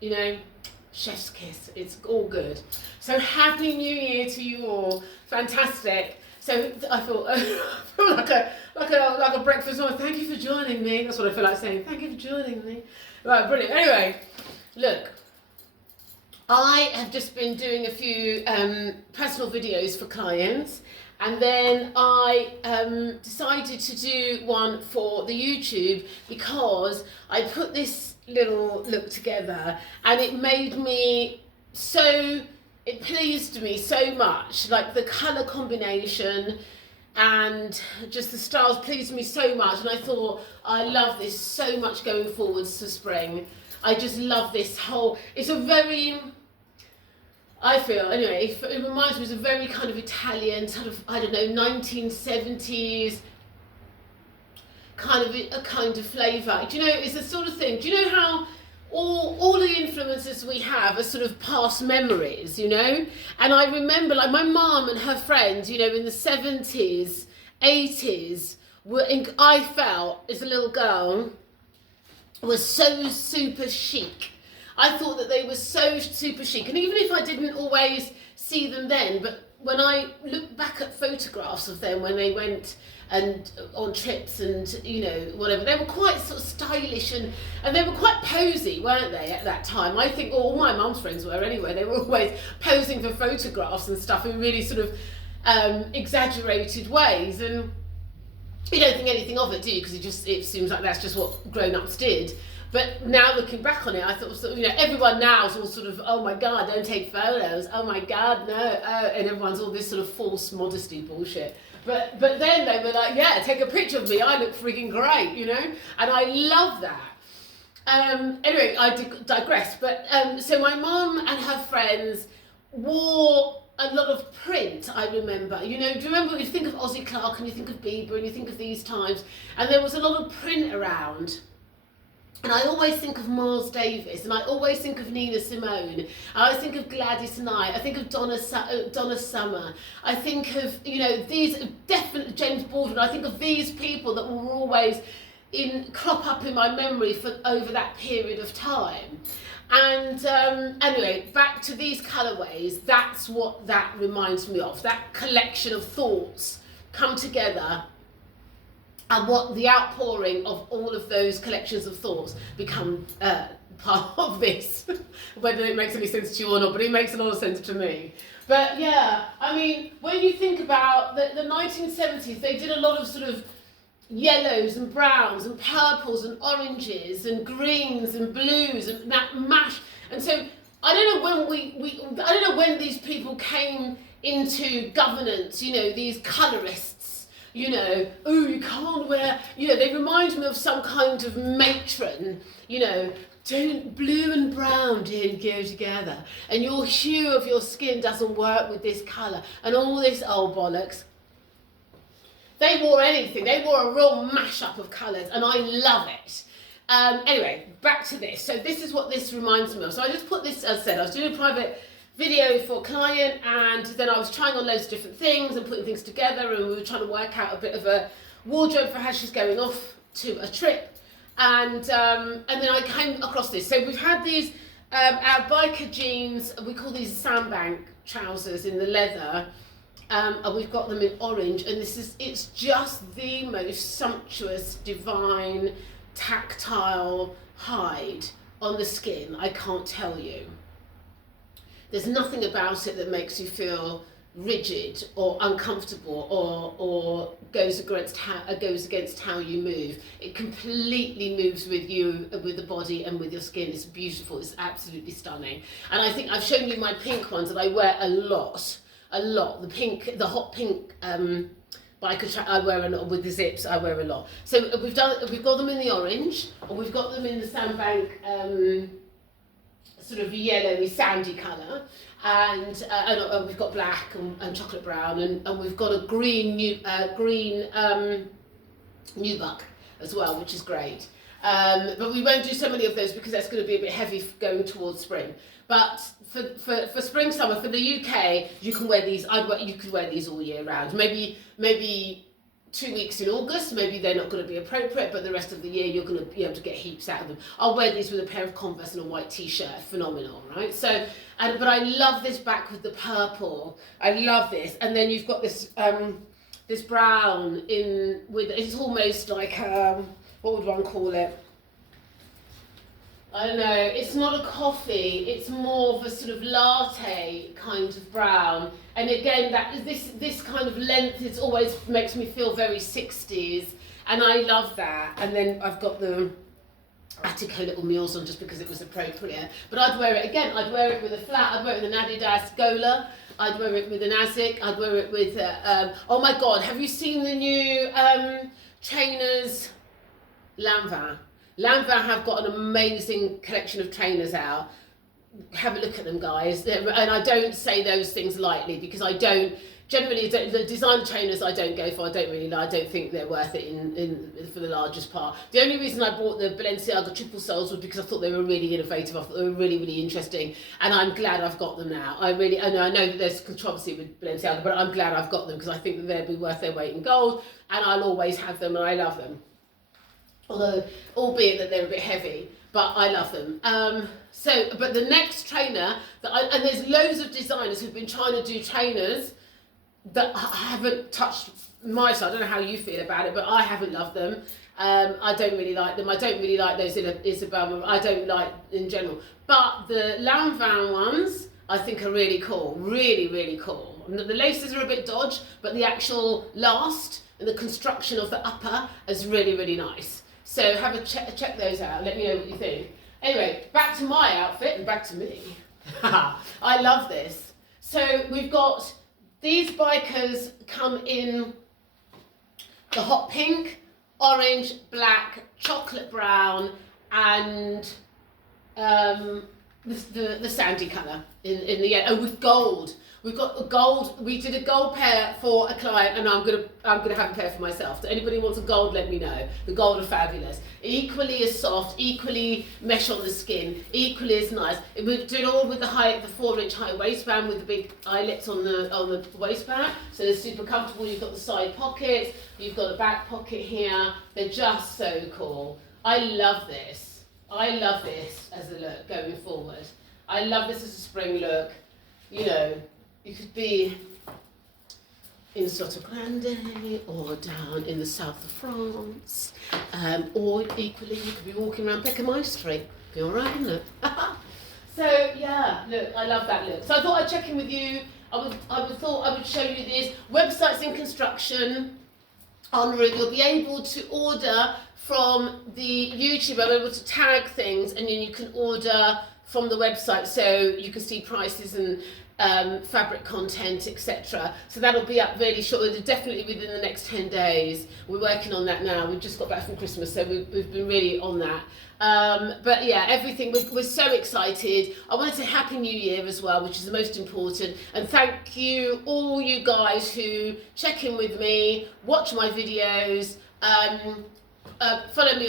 you know, chef's kiss. It's all good. So happy New Year to you all. Fantastic. So I feel, I feel like a breakfast one. Thank you for joining me. That's what I feel like saying. Thank you for joining me. Right, brilliant. Anyway, look, I have just been doing a few personal videos for clients, and then I decided to do one for the YouTube because I put this little look together and it made me so, it pleased me so much, like the colour combination and just the styles pleased me so much, and I thought I love this so much going forwards to spring. I just love this whole, it's a very, I feel, anyway, it reminds me of a very kind of Italian, sort of, I don't know, 1970s kind of flavour. Do you know, it's the sort of thing, do you know how all the influences we have are sort of past memories, you know? And I remember, like, my mum and her friends, you know, in the 70s, 80s, I felt, as a little girl, was so super chic. I thought that they were so super chic, and even if I didn't always see them then, but when I look back at photographs of them when they went and on trips and, you know, whatever, they were quite sort of stylish and they were quite posy, weren't they, at that time? I think all my mum's friends were anyway. They were always posing for photographs and stuff in really sort of exaggerated ways, and you don't think anything of it, do you? Because it seems like that's just what grown-ups did. But now looking back on it, I thought, you know, everyone now is all sort of, oh my God, don't take photos. Oh my God, no. And everyone's all this sort of false modesty bullshit. But then they were like, yeah, take a picture of me. I look freaking great, you know? And I love that. Anyway, I digress. But so my mum and her friends wore a lot of print, I remember. You know, do you remember, you think of Ozzy Clark and you think of Bieber and you think of these times, and there was a lot of print around. And I always think of Miles Davis, and I always think of Nina Simone. I always think of Gladys Knight. I think of Donna Summer. I think of, you know, these definitely James Baldwin. I think of these people that were always crop up in my memory for over that period of time. And anyway, back to these colourways. That's what that reminds me of. That collection of thoughts come together. And what the outpouring of all of those collections of thoughts become part of this, whether it makes any sense to you or not, but it makes a lot of sense to me. But yeah, I mean, when you think about the 1970s, they did a lot of sort of yellows and browns and purples and oranges and greens and blues and that mash. And so I don't know when I don't know when these people came into governance, you know, these colourists. You know, oh, you can't wear, you know, they remind me of some kind of matron, you know, blue and brown don't go together, and your hue of your skin doesn't work with this colour, and all this old bollocks. They wore anything, they wore a real mashup of colours, and I love it. Anyway, back to this. So this is what this reminds me of. So I just put this, as I said, I was doing a private video for a client, and then I was trying on loads of different things and putting things together, and we were trying to work out a bit of a wardrobe for her. She's going off to a trip, and then I came across this. So we've had these our biker jeans, we call these Sandbank trousers in the leather, and we've got them in orange, and it's just the most sumptuous, divine, tactile hide on the skin. I can't tell you. There's nothing about it that makes you feel rigid or uncomfortable or goes against how you move. It completely moves with you, with the body and with your skin. It's beautiful. It's absolutely stunning. And I think I've shown you my pink ones that I wear a lot. The hot pink biker I wear a lot with the zips. I wear a lot. So we've got them in the orange, or we've got them in the Sandbank. Sort of yellowy, sandy colour, and we've got black and chocolate brown, and we've got a green nubuck as well, which is great. But we won't do so many of those because that's going to be a bit heavy going towards spring. But for spring, summer, for the UK, you can wear these. You could wear these all year round. Maybe 2 weeks in August, maybe they're not going to be appropriate, but the rest of the year you're going to be able to get heaps out of them. I'll wear these with a pair of Converse and a white t-shirt, phenomenal, right? So, but I love this back with the purple. I love this, and then you've got this this brown in with, it's almost like what would one call it? I don't know, it's not a coffee, it's more of a sort of latte kind of brown. And again, this kind of length is always makes me feel very 60s, and I love that. And then I've got the Attico little mules on just because it was appropriate. But I'd wear it again, I'd wear it with a flat, I'd wear it with an Adidas Gola, I'd wear it with an Asic, I'd wear it with, oh my God, have you seen the new trainers, Lanvin? Lanvin have got an amazing collection of trainers out. Have a look at them, guys. And I don't say those things lightly, because I don't, generally, the design trainers I don't go for. I don't really like, I don't think they're worth it for the largest part. The only reason I bought the Balenciaga triple soles was because I thought they were really innovative. I thought they were really, really interesting. And I'm glad I've got them now. I know that there's controversy with Balenciaga, but I'm glad I've got them, because I think that they'll be worth their weight in gold, and I'll always have them, and I love them. Although, albeit that they're a bit heavy, but I love them. But the next trainer, and there's loads of designers who've been trying to do trainers that I haven't touched my side. I don't know how you feel about it, but I haven't loved them. I don't really like them. I don't really like those Isabel. I don't like in general. But the Lanvin ones, I think are really cool. Really, really cool. The laces are a bit dodge, but the actual last and the construction of the upper is really, really nice. So have a check those out. Let me know what you think. Anyway, back to my outfit and back to me. I love this. So we've got these bikers come in the hot pink, orange, black, chocolate brown, and the sandy colour in the end. Oh, with gold. We've got a gold. We did a gold pair for a client, and I'm gonna have a pair for myself. So anybody wants a gold, let me know. The gold are fabulous. Equally as soft, equally mesh on the skin, equally as nice. We did it all with the 4-inch high waistband with the big eyelets on the waistband. So they're super comfortable. You've got the side pockets. You've got a back pocket here. They're just so cool. I love this. I love this as a look going forward. I love this as a spring look. You know, you could be in Soto Grande or down in the south of France, or equally you could be walking around Peckham High Street. Be all right, isn't it? So yeah, look, I love that look. So I thought I'd check in with you. I thought I would show you this. Website's in construction. En route, you'll be able to order from the YouTube. I'm able to tag things, and then you can order from the website, so you can see prices and fabric content, etc. So that'll be up really shortly, definitely within the next 10 days. We're working on that now. We've just got back from Christmas, so we've been really on that. But yeah, everything, we're so excited. I want to say Happy New Year as well, which is the most important. And thank you, all you guys who check in with me, watch my videos, follow me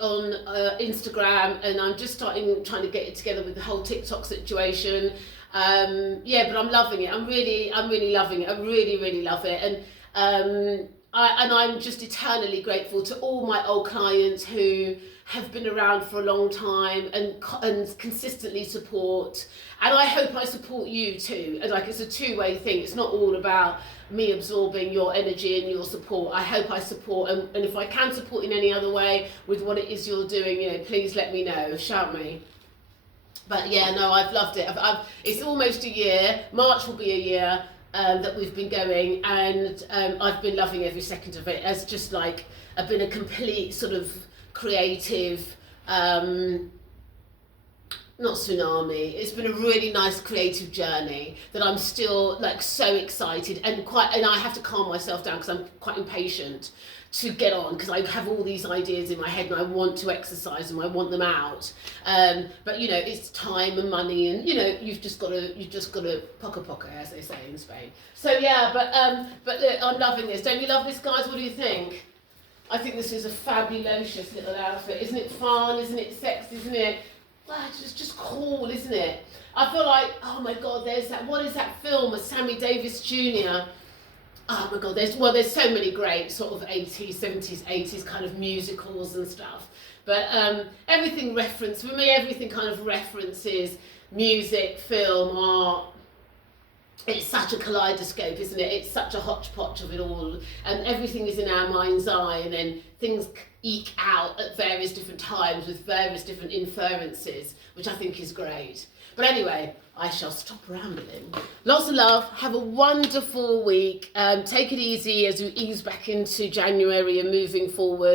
on Instagram, and I'm just trying to get it together with the whole TikTok situation. Yeah, but I'm loving it. I'm really loving it. I really, really love it. And I'm just eternally grateful to all my old clients who have been around for a long time and consistently support. And I hope I support you too. And like, it's a two-way thing. It's not all about me absorbing your energy and your support. I hope I support, and if I can support in any other way with what it is you're doing, you know, please let me know. Shout me. But yeah, no, I've loved it. It's almost a year. March will be a year that we've been going, and I've been loving every second of it. As just like, I've been a complete sort of creative, not tsunami. It's been a really nice creative journey that I'm still like so excited and I have to calm myself down because I'm quite impatient to get on, because I have all these ideas in my head and I want to exercise them, I want them out. But you know, it's time and money, and you know, you've just got to poca, as they say in Spain. So yeah, but look, I'm loving this. Don't you love this, guys? What do you think? I think this is a fabulous little outfit. Isn't it fun? Isn't it sexy? Isn't it? Well, it's just cool, isn't it? I feel like, oh my God, there's that, what is that film with Sammy Davis Jr.? Oh my God, there's so many great sort of 80s, 70s, 80s kind of musicals and stuff. But for me, everything kind of references music, film, art. It's such a kaleidoscope, isn't it? It's such a hodgepodge of it all, and everything is in our mind's eye, and then things eke out at various different times with various different inferences, which I think is great. But anyway, I shall stop rambling. Lots of love. Have a wonderful week. Take it easy as you ease back into January and moving forward.